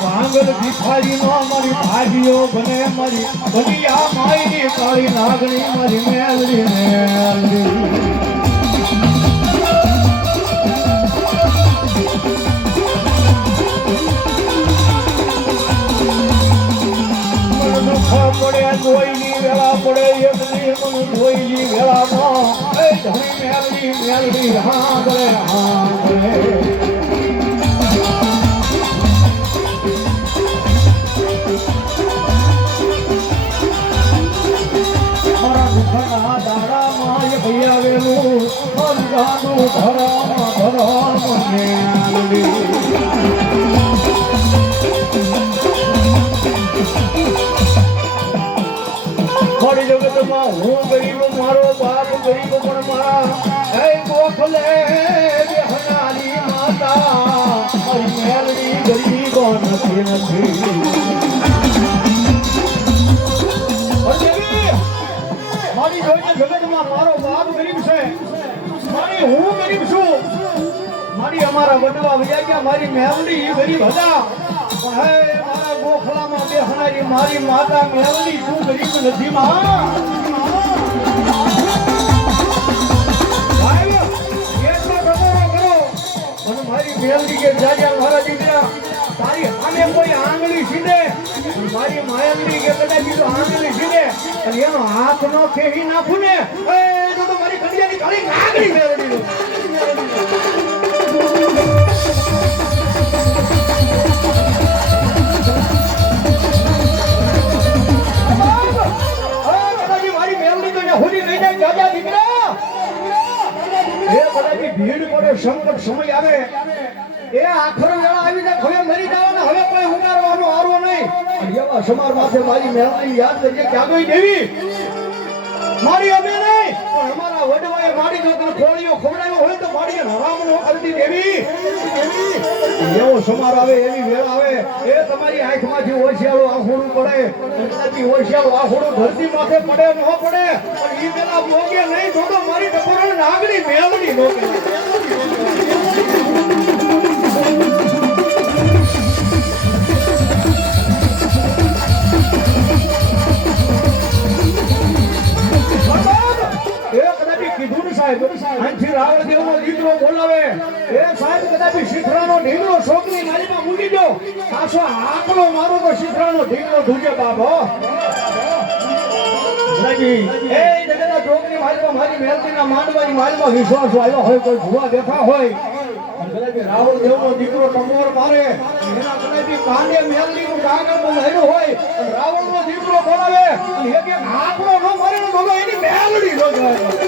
ભાંગલ ભિખારી નો મારી ભાગીઓ બને મારી. બધી આ માયની કાળી નાગણી મારી મેલડી મેલડી. પડે એકલી મને જોઈની વેળામાં. એ ધણી મેલડી મેલડી હા કરે હા કરે આવેલું અંધાનું ધરામાં જગતમાં હું ગરીબ, મારો બાપ ગરીબ પણ મારા. એ ગોખલે બેહનારી માતા મેલડી ગરીબ નથી નથી. મારી જોઈને જગતમાં મારો બાપ ગરીબ છે. મારી હું ગરીબ છું? મારી અમારા વડવા વયા ગયા, મારી મેલડી ઈ ગરીબ હતા. પણ હે મારા ગોખલામાં બેહનારી મારી માતા મેલડી તું ગરીબ નથી માં. મેલડી કે જાજા મારા દીકરા, તારી સામે કોઈ આંગળી સીધે? મારી માયંગડી કે કદાચ બીજો આંગળી અને એનો હાથ નો ખેહી નાખું ને. એ તો મારી કડિયાની કાળી આંગળી મેલડી ભીડ પડે સંકટ સમય આવે એ આખરો વેળા આવી જાય હવે મરી જવાના હવે કોઈ ઉગારવાનો આરો નહીં સમાર માથે મારી મેલડી યાદ કરીએ કે આગળ દેવી મારી અમે પણ સમાર આવે, એવી વેળ એ તમારી આંખમાંથી ઓશિયાળું આંખોડું પડે. કદાચ ઓશિયાળું આંખોડું ધરતી માથે પડે ન પડે. પણ ઈ પેલા નહીં તો મારી ટકોરણ નાગડી મેલડી નો બોલાવે. એ સાહેબ કદાચ શીખરાનો ઢીંગલો છોકરી મારીમાં મૂકી દો. પાછો આકલો મારો તો શીખરાનો ઢીંગલો બાબો રાજી, એ વિશ્વાસ આવ્યો હોય કોઈ ભૂવા દેખા હોય. કદાચ રાવણદેવનો દીકરો મારે. એના કદાચ કાંડે મેલડીનું કાગળ બંધાયેલું હોય. અને રાવણનો દીકરો બોલાવે. એક એક આંકડો ન મારે ને એની મેલડી ન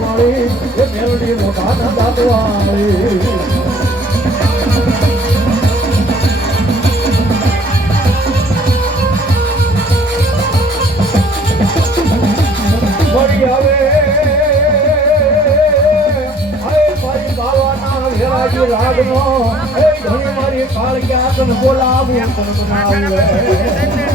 વાળી એ મેલડી મોટા દાંત વાળી લાગનો. એ ધણી મારી કાળ ક્યાં તને બોલાવું. તને બનાવું